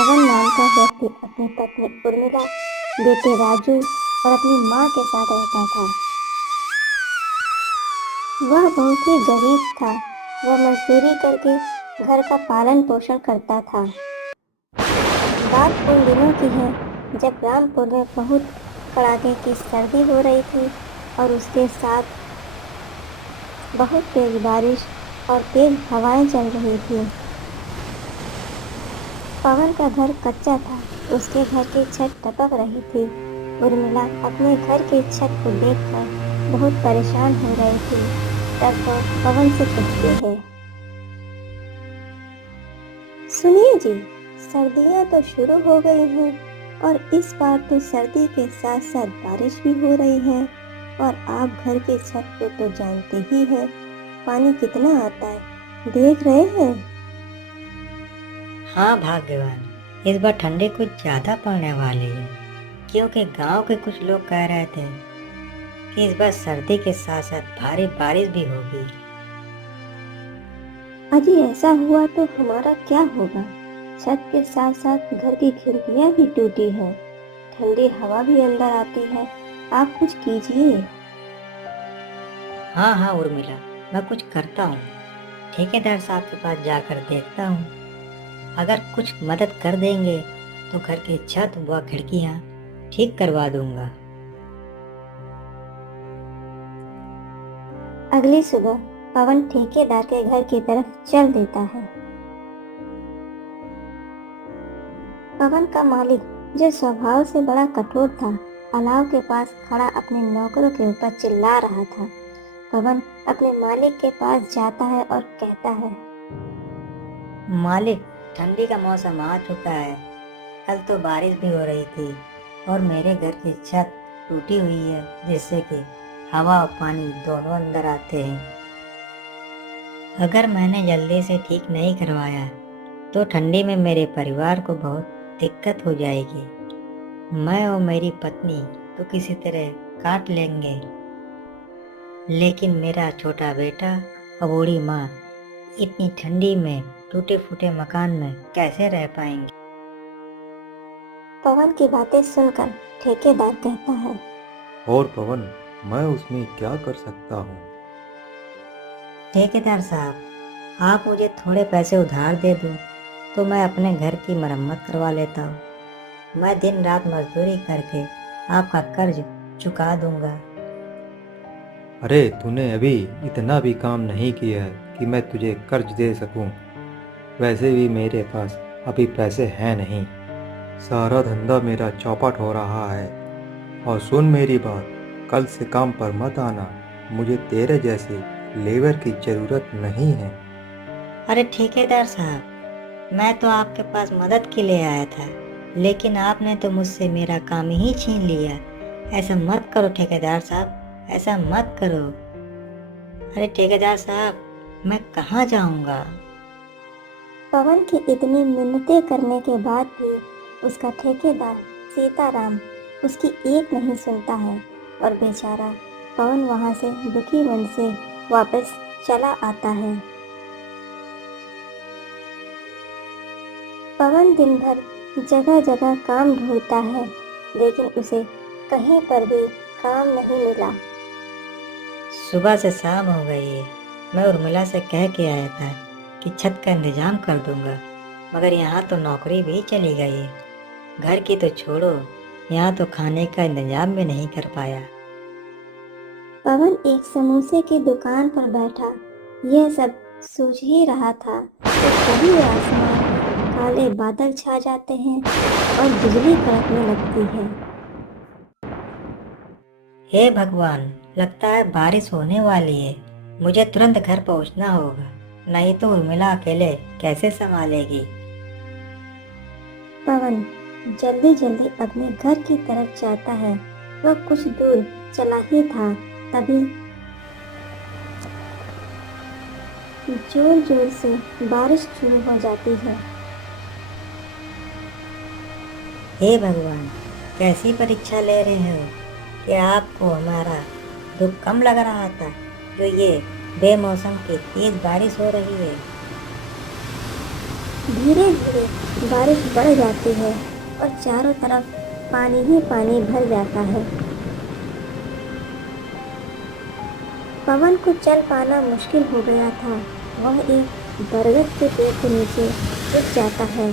पवन नाम का व्यक्ति अपनी पत्नी उर्मिला, बेटे राजू और अपनी माँ के साथ रहता था। वह बहुत ही गरीब था। वह मजदूरी करके घर का पालन पोषण करता था। बात उन दिनों की है जब रामपुर में बहुत कड़ाके की सर्दी हो रही थी और उसके साथ बहुत तेज बारिश और तेज हवाएं चल रही थी। पवन का घर कच्चा था। उसके घर की छत टपक रही थी। उर्मिला अपने घर की छत को देखकर बहुत परेशान हो रही थी। तब वह पवन से कहती है, सुनिए जी, सर्दियाँ तो शुरू हो गई हैं और इस बार तो सर्दी के साथ साथ बारिश भी हो रही है। और आप घर की छत को तो जानते ही हैं, पानी कितना आता है, देख रहे हैं। हाँ भाग्यवान, इस बार ठंडी कुछ ज्यादा पड़ने वाली है, क्योंकि गांव के कुछ लोग कह रहे थे कि इस बार सर्दी के साथ साथ भारी बारिश भी होगी। अजी ऐसा हुआ तो हमारा क्या होगा? छत के साथ साथ घर की खिड़कियां भी टूटी हैं, ठंडी हवा भी अंदर आती है। आप कुछ कीजिए। हाँ हाँ उर्मिला, मैं कुछ करता हूँ। ठेकेदार साहब के पास जाकर देखता हूँ, अगर कुछ मदद कर देंगे तो घर की छत व खिड़कियाँ ठीक करवा दूंगा। अगली सुबह पवन ठेकेदार के घर की तरफ चल देता है। पवन का मालिक, जो स्वभाव से बड़ा कठोर था, अलाव के पास खड़ा अपने नौकरों के ऊपर चिल्ला रहा था। पवन अपने मालिक के पास जाता है और कहता है, मालिक, ठंडी का मौसम आ चुका है। कल तो बारिश भी हो रही थी और मेरे घर की छत टूटी हुई है, जिससे कि हवा और पानी दोनों अंदर आते हैं। अगर मैंने जल्दी से ठीक नहीं करवाया तो ठंडी में मेरे परिवार को बहुत दिक्कत हो जाएगी। मैं और मेरी पत्नी तो किसी तरह काट लेंगे, लेकिन मेरा छोटा बेटा और बूढ़ी माँ इतनी ठंडी में टूटे फूटे मकान में कैसे रह पाएंगे। पवन की बातें सुनकर ठेकेदार कहता है, और पवन, मैं उसमें क्या कर सकता हूँ? ठेकेदार साहब, आप मुझे थोड़े पैसे उधार दे दो तो मैं अपने घर की मरम्मत करवा लेता हूँ। मैं दिन रात मजदूरी करके आपका कर्ज चुका दूंगा। अरे तूने अभी इतना भी काम नहीं किया है कि मैं तुझे कर्ज दे सकूं। वैसे भी मेरे पास अभी पैसे हैं नहीं। सारा धंधा मेरा चौपट हो रहा है। और सुन मेरी बात, कल से काम पर मत आना। मुझे तेरे जैसे लेबर की ज़रूरत नहीं है। अरे ठेकेदार साहब, मैं तो आपके पास मदद के लिए आया था, लेकिन आपने तो मुझसे मेरा काम ही छीन लिया। ऐसा मत करो ठेकेदार साहब, ऐसा मत करो। अरे ठेकेदार साहब, मैं कहाँ जाऊंगा? पवन की इतनी मिन्नतें करने के बाद भी उसका ठेकेदार सीताराम उसकी एक नहीं सुनता है और बेचारा पवन वहां से दुखी मन से वापस चला आता है। पवन दिन भर जगह जगह काम ढूंढता है, लेकिन उसे कहीं पर भी काम नहीं मिला। सुबह से शाम हो गई है। मैं उर्मिला से कह के आया था कि छत का इंतजाम कर दूंगा, मगर यहाँ तो नौकरी भी चली गई है। घर की तो छोड़ो, यहाँ तो खाने का इंतजाम भी नहीं कर पाया। पवन एक समोसे की दुकान पर बैठा यह सब सोच ही रहा था कि तभी आसमान में काले बादल छा जाते हैं और बिजली कड़कने लगती है। हे भगवान, लगता है बारिश होने वाली है। मुझे तुरंत घर पहुंचना होगा, नहीं तो उर्मिला अकेले कैसे संभालेगी। पवन जल्दी जल्दी अपने घर की तरफ जाता है। वह कुछ दूर चला ही था, तभी जोर जोर से बारिश शुरू हो जाती है। हे भगवान, कैसी परीक्षा ले रहे हो कि आपको हमारा दुख कम लग रहा था, जो ये बेमौसम की तेज बारिश हो रही है। धीरे धीरे बारिश बढ़ जाती है और चारों तरफ पानी ही पानी भर जाता है। पवन को चल पाना मुश्किल हो गया था। वह एक बरगद के पेड़ के नीचे रुक जाता है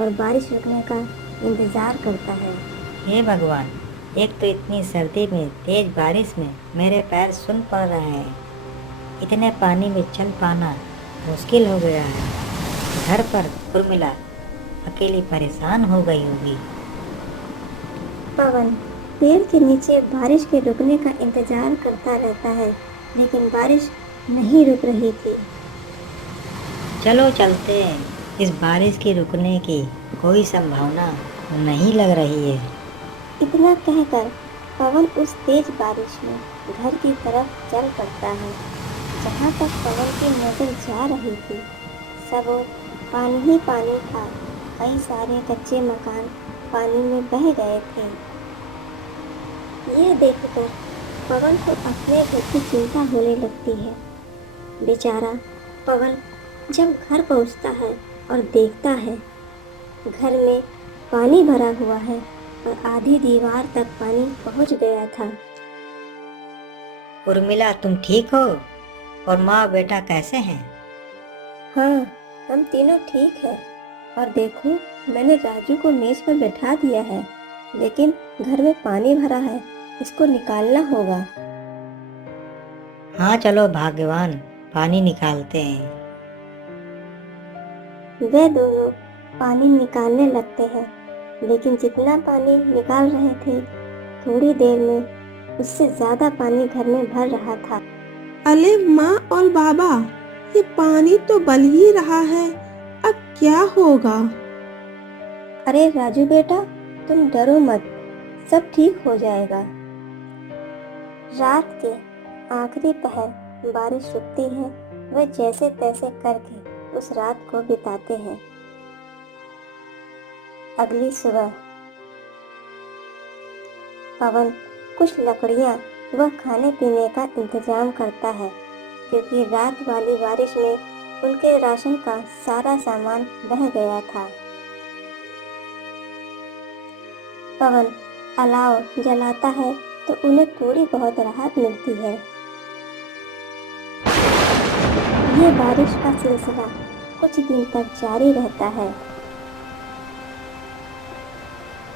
और बारिश रुकने का इंतजार करता है। हे भगवान, एक तो इतनी सर्दी में तेज बारिश में मेरे पैर सुन पड़ रहे हैं। इतने पानी में चल पाना मुश्किल हो गया है। घर पर उर्मिला अकेली परेशान हो गई होगी। पवन पेड़ के नीचे बारिश के रुकने का इंतजार करता रहता है, लेकिन बारिश नहीं रुक रही थी। चलो चलते हैं, इस बारिश के रुकने की कोई संभावना नहीं लग रही है। इतना कहकर पवन उस तेज बारिश में घर की तरफ चल पड़ता है। जहाँ तक पवन की नजर जा रही थी सब ओर पानी ही पानी था। कई सारे कच्चे मकान पानी में बह गए थे। यह देखकर पवन को अपने घर की चिंता होने लगती है। बेचारा पवन जब घर पहुंचता है और देखता है घर में पानी भरा हुआ है और आधी दीवार तक पानी पहुंच गया था। उर्मिला, तुम ठीक हो? और माँ बेटा कैसे हैं? हाँ, हम तीनों ठीक हैं। और देखो, मैंने राजू को मेज पर बैठा दिया है, लेकिन घर में पानी भरा है, इसको निकालना होगा। हाँ चलो भाग्यवान, पानी निकालते हैं। वे दोनों पानी निकालने लगते हैं, लेकिन जितना पानी निकाल रहे थे थोड़ी देर में उससे ज्यादा पानी घर में भर रहा था। अरे माँ और बाबा, ये पानी तो बल ही रहा है, अब क्या होगा? अरे राजू बेटा, तुम डरो मत, सब ठीक हो जाएगा। रात के आखिरी पहर बारिश रुकती है। वे जैसे तैसे करके उस रात को बिताते हैं। अगली सुबह पवन कुछ लकड़ियां व खाने पीने का इंतजाम करता है, क्योंकि रात वाली बारिश में उनके राशन का सारा सामान बह गया था। पवन अलाव जलाता है तो उन्हें थोड़ी बहुत राहत मिलती है। ये बारिश का सिलसिला कुछ दिन तक जारी रहता है।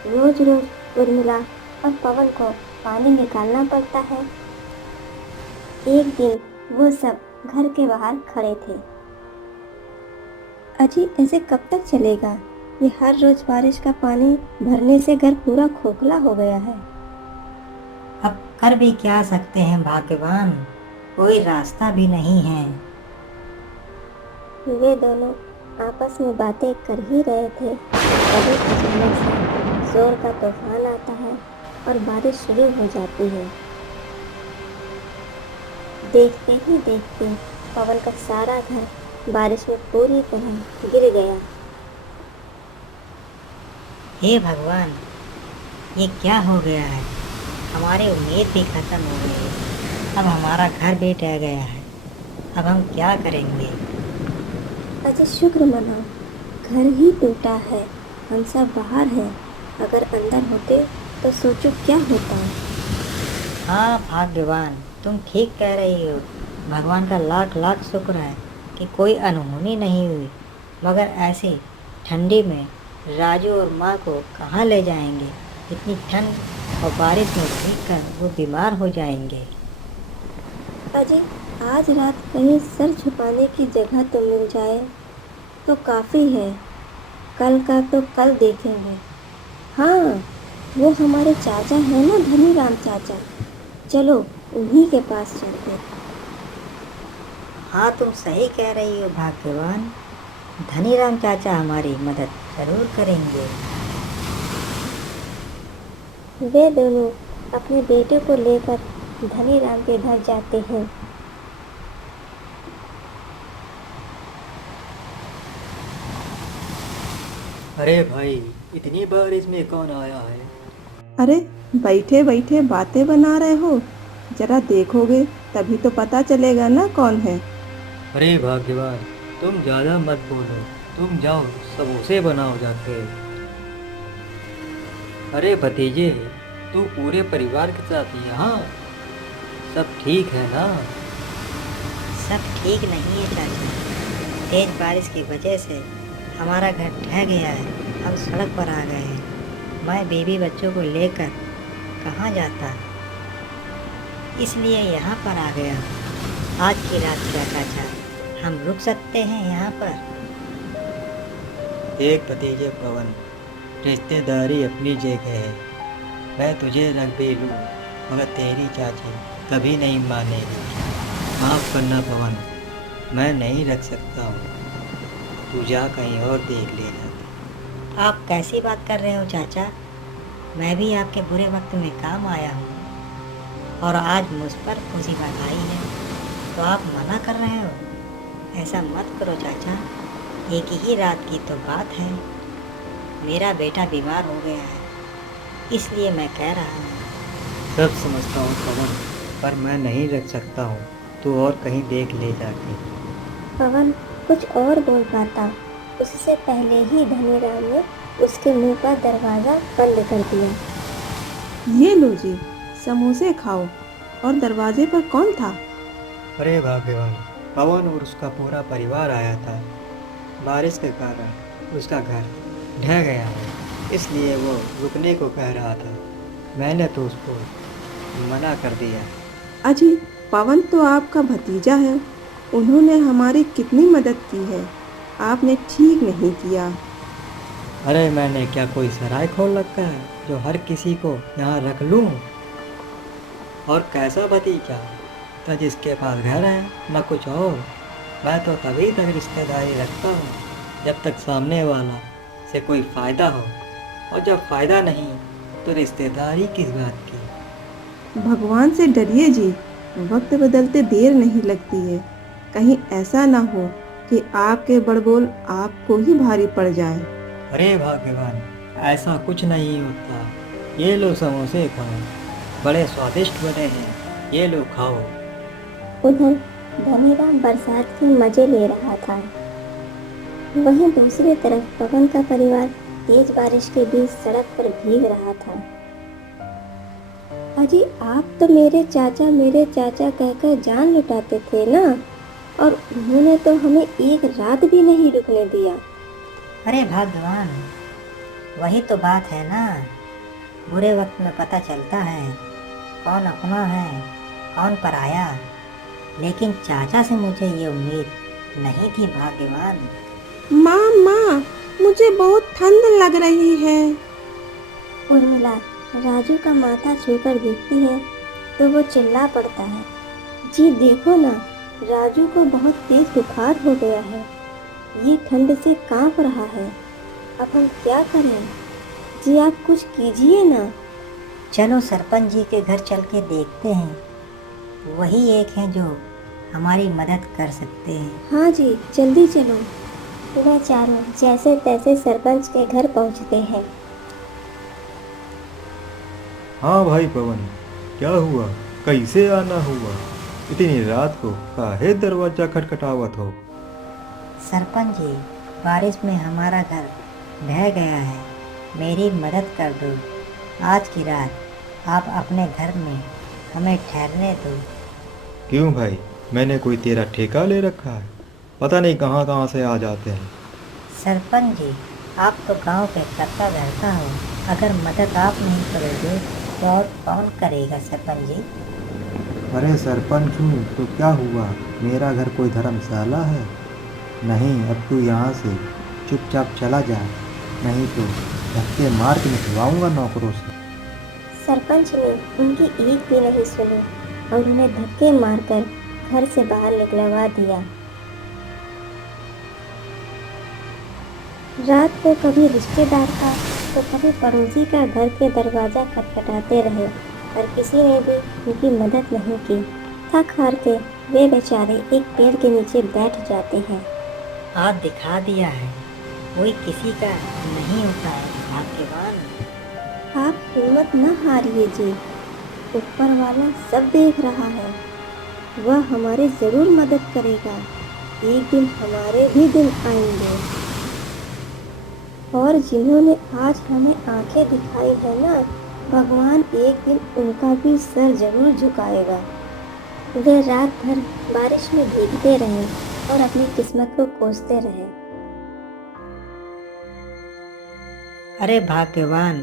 रोज रोज उर्मिला और पवन को पानी निकालना पड़ता है। एक दिन वो सब घर के बाहर खड़े थे। अजी, ऐसे कब तक चलेगा? ये हर रोज बारिश का पानी भरने से घर पूरा खोखला हो गया है। अब कर भी क्या सकते हैं भाग्यवान, कोई रास्ता भी नहीं है। वे दोनों आपस में बातें कर ही रहे थे, तभी अचानक से जोर का तूफान आता है और बारिश शुरू हो जाती है। देखते ही देखते पवन का सारा घर बारिश में पूरी तरह गिर गया। हे भगवान, ये क्या हो गया है? हमारी उम्मीद भी खत्म हो गई है। अब हमारा घर भी ढह गया है। अब हम क्या करेंगे? अजय, शुक्र मनाओ, घर ही टूटा है, हम सब बाहर हैं। अगर अंदर होते तो सोचो क्या होता। हाँ भाग्यवान, तुम ठीक कह रही हो। भगवान का लाख लाख शुक्र है कि कोई अनहोनी नहीं हुई, मगर ऐसी ठंडी में राजू और माँ को कहाँ ले जाएंगे? इतनी ठंड और बारिश में भीगकर वो बीमार हो जाएंगे। अजय, आज रात कहीं सर छुपाने की जगह तो मिल जाए तो काफ़ी है। कल का तो कल देखेंगे। हाँ, वो हमारे चाचा हैं ना, धनी राम चाचा, चलो उन्हीं के पास चलते। हाँ, तुम सही कह रही हो भाग्यवान, धनी राम चाचा हमारी मदद जरूर करेंगे। वे दोनों अपने बेटे को लेकर धनी राम के घर जाते हैं। अरे भाई, इतनी बारिश में कौन आया है? अरे बैठे बैठे बातें बना रहे हो, जरा देखोगे तभी तो पता चलेगा ना कौन है। अरे भाग्यवान, तुम ज़्यादा मत बोलो, तुम जाओ समोसे बनाओ जाके। अरे भतीजे, तू पूरे परिवार के साथ यहाँ? सब ठीक है ना? सब ठीक नहीं है चाचा। तेज बारिश की वजह से हमारा घर ढह गया है। हम सड़क पर आ गए हैं। मैं बीवी बच्चों को लेकर कहाँ जाता, इसलिए यहाँ पर आ गया। आज की रात क्या चाचा, हम रुक सकते हैं यहाँ पर? एक भतीजे पवन, रिश्तेदारी अपनी जगह है। मैं तुझे रख भी लूँ मगर तेरी चाची कभी नहीं मानेगी। माफ़ करना पवन, मैं नहीं रख सकता हूँ। तू जा कहीं और देख लेना। आप कैसी बात कर रहे हो चाचा? मैं भी आपके बुरे वक्त में काम आया हूँ और आज मुझ पर मुसीबत आई है तो आप मना कर रहे हो? ऐसा मत करो चाचा। एक ही रात की तो बात है। मेरा बेटा बीमार हो गया है, इसलिए मैं कह रहा हूँ। सब समझता हूँ पवन, पर मैं नहीं रख सकता हूँ। तू और कहीं देख ले जाके। पवन कुछ और बोल पाता, उससे पहले ही धनीराम ने उसके मुंह का दरवाज़ा बंद कर दिया। ये लो जी, समोसे खाओ। और दरवाजे पर कौन था? अरे भगवान, पवन और उसका पूरा परिवार आया था। बारिश के कारण उसका घर ढह गया है, इसलिए वो रुकने को कह रहा था। मैंने तो उसको मना कर दिया। अजी, पवन तो आपका भतीजा है। उन्होंने हमारी कितनी मदद की है। आपने ठीक नहीं किया। अरे मैंने क्या कोई सराय खोल रखा है जो हर किसी को यहाँ रख लूँ? और कैसा भतीजा था जिसके पास घर है न कुछ और। मैं तो तभी तक रिश्तेदारी रखता हूँ जब तक सामने वाला से कोई फ़ायदा हो, और जब फ़ायदा नहीं तो रिश्तेदारी किस बात की। भगवान से डरिए जी, वक्त बदलते देर नहीं लगती है। कहीं ऐसा ना हो कि आपके बड़बोल आपको ही भारी पड़ जाए। अरे भगवान, ऐसा कुछ नहीं होता। ये लो समोसे खाओ, बड़े स्वादिष्ट बने हैं। ये लो खाओ। उधर धनीराम बरसात के मजे ले रहा था। वहीं दूसरी तरफ पवन का परिवार तेज बारिश के बीच सड़क पर भीग रहा था। अजी, आप तो मेरे चाचा कहकर जान लुटाते थे ना, और उन्होंने तो हमें एक रात भी नहीं रुकने दिया। अरे भगवान, वही तो बात है ना। बुरे वक्त में पता चलता है कौन अपना है कौन पराया। लेकिन चाचा से मुझे ये उम्मीद नहीं थी भाग्यवान। माँ, मुझे बहुत ठंड लग रही है। उर्मिला राजू का माथा छूकर देखती है तो वो चिल्ला पड़ता है, जी देखो ना, राजू को बहुत तेज बुखार हो गया है। ये ठंड से कांप रहा है। अब हम क्या करें? जी आप कुछ कीजिए ना। चलो सरपंच जी के घर चल के देखते हैं। वही एक हैं जो हमारी मदद कर सकते हैं। हाँ जी, जल्दी चलो। वह चारों जैसे तैसे सरपंच के घर पहुंचते हैं। हाँ भाई पवन, क्या हुआ? कैसे आना हुआ? इतनी रात को काहे दरवाजा खटखटावत हो? सरपंच जी, बारिश में हमारा घर ढह गया है। मेरी मदद कर दो। आज की रात आप अपने घर में हमें ठहरने दो। क्यों भाई, मैंने कोई तेरा ठेका ले रखा है? पता नहीं कहाँ कहाँ से आ जाते हैं। सरपंच जी, आप तो गांव के करता धरता हो। अगर मदद आप नहीं करोगे तो और कौन करेगा सरपंच जी? अरे सरपंच हूँ तो क्या हुआ? मेरा घर कोई धर्मशाला है? नहीं, अब तू यहाँ से चुपचाप चला जा, नहीं तो धक्के मार के निकलवाऊंगा नौकरों से। सरपंच ने उनकी एक भी नहीं सुनी और उन्हें धक्के मारकर घर से बाहर निकलवा दिया। रात को कभी रिश्तेदार का तो कभी पड़ोसी का घर के दरवाज़ा खटखटाते रहे, पर किसी ने भी उनकी मदद नहीं की। थक हार के वे बेचारे एक पेड़ के नीचे बैठ जाते हैं। आप दिखा दिया है, कोई किसी का नहीं होता है भाग्यवान। आप हिम्मत न हारिए जी, ऊपर वाला सब देख रहा है। वह हमारी ज़रूर मदद करेगा। एक दिन हमारे भी दिन आएंगे। और जिन्होंने आज हमें आंखें दिखाई है ना, भगवान एक दिन उनका भी सर जरूर झुकाएगा। वे रात भर बारिश में भीगते रहे और अपनी किस्मत को कोसते रहे। अरे भाग्यवान,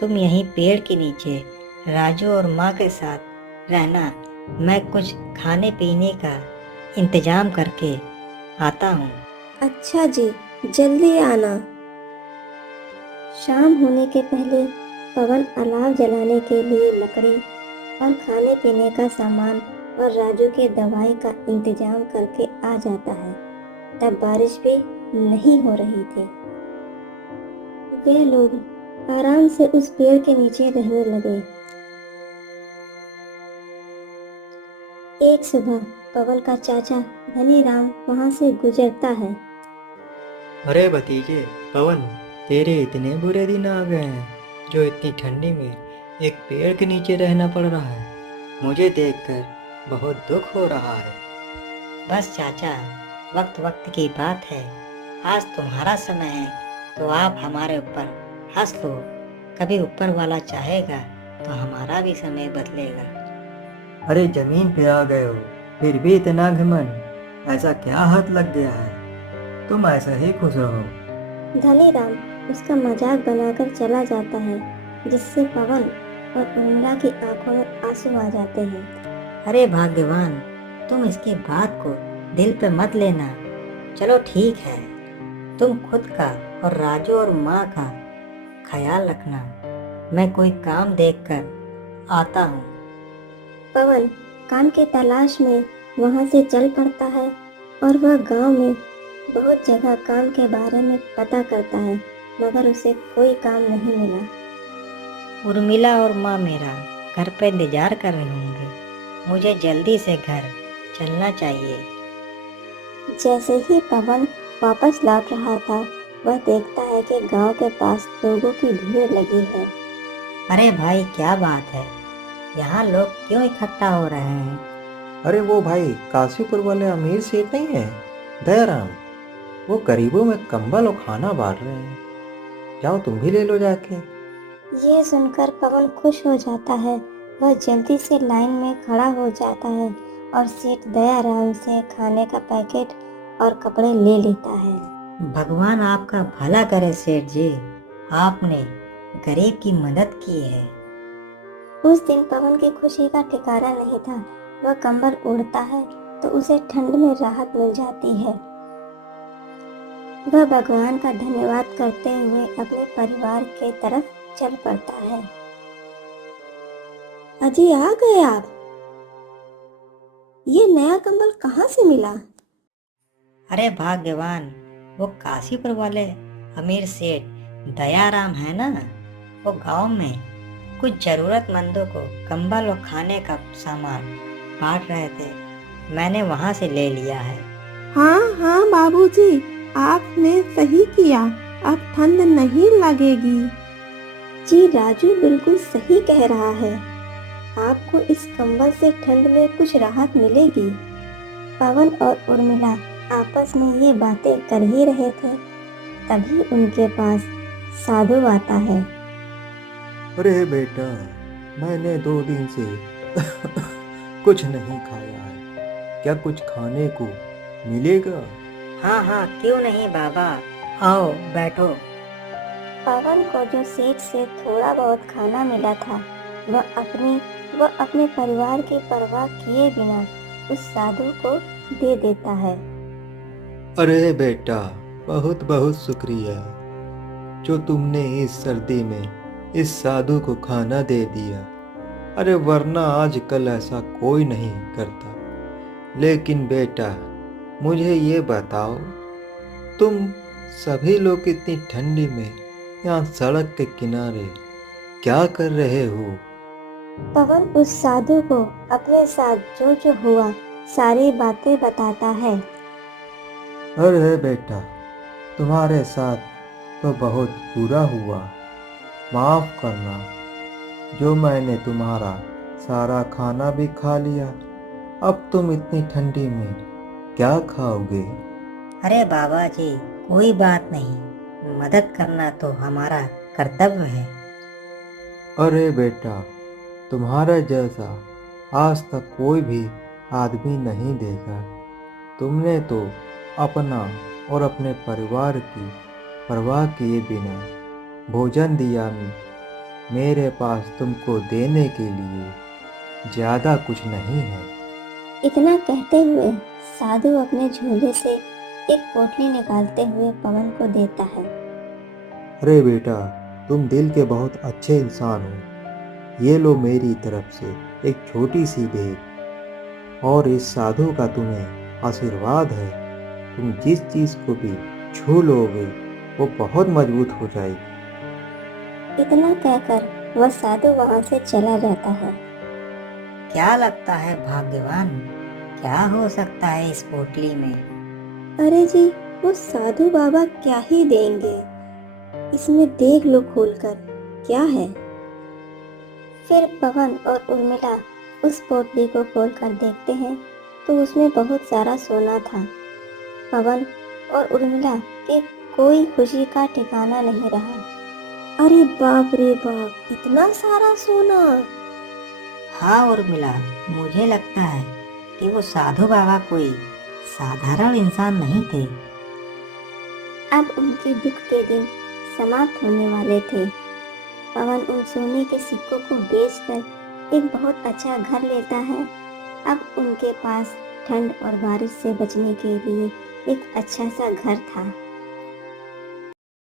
तुम यहीं पेड़ के नीचे राजू और माँ के साथ रहना। मैं कुछ खाने पीने का इंतजाम करके आता हूँ। अच्छा जी, जल्दी आना। शाम होने के पहले पवन अलाव जलाने के लिए लकड़ी और खाने पीने का सामान और राजू के दवाई का इंतजाम करके आ जाता है। तब बारिश भी नहीं हो रही थी। वे लोग आराम से उस पेड़ के नीचे रहने लगे। एक सुबह पवन का चाचा धनीराम वहां से गुजरता है। अरे भतीजे पवन, तेरे इतने बुरे दिन आ गए हैं जो इतनी ठंडी में एक पेड़ के नीचे रहना पड़ रहा है। मुझे देखकर बहुत दुख हो रहा है। बस चाचा, वक्त वक्त की बात है। आज तुम्हारा समय है तो आप हमारे ऊपर हंस लो। कभी ऊपर वाला चाहेगा तो हमारा भी समय बदलेगा। अरे जमीन पे आ गए हो, फिर भी इतना घमंड, ऐसा क्या हाथ लग गया है? तुम ऐसा ही खुश रहो। धनीराम उसका मजाक बनाकर चला जाता है, जिससे पवन और उर्मिला की आंखों में आंसू आ जाते हैं। अरे भाग्यवान, तुम इसकी बात को दिल पे मत लेना। चलो ठीक है, तुम खुद का और राजू और माँ का ख्याल रखना। मैं कोई काम देखकर आता हूँ। पवन काम की तलाश में वहां से चल पड़ता है और वह गांव में बहुत जगह काम के बारे में पता करता है, मगर उसे कोई काम नहीं मिला। उर्मिला और माँ मेरा घर पे इंतजार कर रहे होंगे। मुझे जल्दी से घर चलना चाहिए। जैसे ही पवन वापस लौट रहा था, वह देखता है कि गांव के पास लोगों की भीड़ लगी है। अरे भाई, क्या बात है? यहाँ लोग क्यों इकट्ठा हो रहे हैं? अरे वो भाई काशीपुर वाले अमीर सेठ नहीं है, दयाराम। वो गरीबों में कंबल और खाना बांट रहे हैं। जाओ तुम भी ले लो जाके। ये सुनकर पवन खुश हो जाता है। वह जल्दी से लाइन में खड़ा हो जाता है और सेठ दयाराम से खाने का पैकेट और कपड़े ले लेता है। भगवान आपका भला करे सेठ जी, आपने गरीब की मदद की है। उस दिन पवन की खुशी का ठिकाना नहीं था। वह कंबल ओढ़ता है तो उसे ठंड में राहत मिल जाती है। वह भगवान का धन्यवाद करते हुए अपने परिवार के तरफ चल पड़ता है। अजी आ गए आप? ये नया कंबल कहाँ से मिला? अरे भाग्यवान, वो काशीपुर वाले अमीर सेठ दयाराम है ना, वो गांव में कुछ जरूरतमंदों को कंबल और खाने का सामान बांट रहे थे। मैंने वहां से ले लिया है। हाँ हाँ बाबूजी, आपने सही किया। अब ठंड नहीं लगेगी। जी राजू बिल्कुल सही कह रहा है। आपको इस कंबल से ठंड में कुछ राहत मिलेगी। पवन और उर्मिला आपस में ये बातें कर ही रहे थे, तभी उनके पास साधु आता है। अरे बेटा, मैंने 2 दिन से कुछ नहीं खाया है। क्या कुछ खाने को मिलेगा? हाँ हाँ, क्यों नहीं बाबा, आओ बैठो। पवन को जो सेठ से थोड़ा बहुत खाना मिला था, वह अपने परिवार की परवाह किए बिना उस साधु को दे देता है। अरे बेटा, बहुत बहुत शुक्रिया जो तुमने इस सर्दी में इस साधु को खाना दे दिया। अरे वरना आजकल ऐसा कोई नहीं करता। लेकिन बेटा, मुझे ये बताओ, तुम सभी लोग इतनी ठंडी में यहाँ सड़क के किनारे क्या कर रहे हो? पवन उस साधु को अपने साथ जो हुआ सारी बातें बताता है। अरे बेटा, तुम्हारे साथ तो बहुत बुरा हुआ। माफ करना जो मैंने तुम्हारा सारा खाना भी खा लिया। अब तुम इतनी ठंडी में क्या खाओगे? अरे बाबा जी, कोई बात नहीं, मदद करना तो हमारा कर्तव्य है। अरे बेटा, तुम्हारे जैसा आज तक कोई भी आदमी नहीं देखा। तुमने तो अपना और अपने परिवार की परवाह किए बिना भोजन दिया। मेरे पास तुमको देने के लिए ज़्यादा कुछ नहीं है। इतना कहते हुए साधु अपने झोले से एक पोटली निकालते हुए पवन को देता है। अरे बेटा, तुम दिल के बहुत अच्छे इंसान हो। ये लो मेरी तरफ से एक छोटी सी भेंट, और इस साधु का तुम्हें आशीर्वाद है। तुम जिस चीज़ को भी छू लोगे वो बहुत मजबूत हो जाएगी। इतना कहकर वह साधु वहां से चला जाता है। क्या लगता है भाग्यवान, क्या हो सकता है इस पोटली में? अरे जी, वो साधु बाबा क्या ही देंगे, इसमें देख लो खोलकर क्या है। फिर पवन और उर्मिला उस पोटली को खोलकर देखते हैं तो उसमें बहुत सारा सोना था। पवन और उर्मिला के कोई खुशी का ठिकाना नहीं रहा। अरे बाप रे बाप, इतना सारा सोना! हाँ उर्मिला, मुझे लगता है कि वो साधु बाबा कोई साधारण इंसान नहीं थे। अब उनके दुख के दिन समाप्त होने वाले थे। पवन उन सोने के सिक्कों को बेचकर एक बहुत अच्छा घर लेता है। अब उनके पास ठंड और बारिश से बचने के लिए एक अच्छा सा घर था।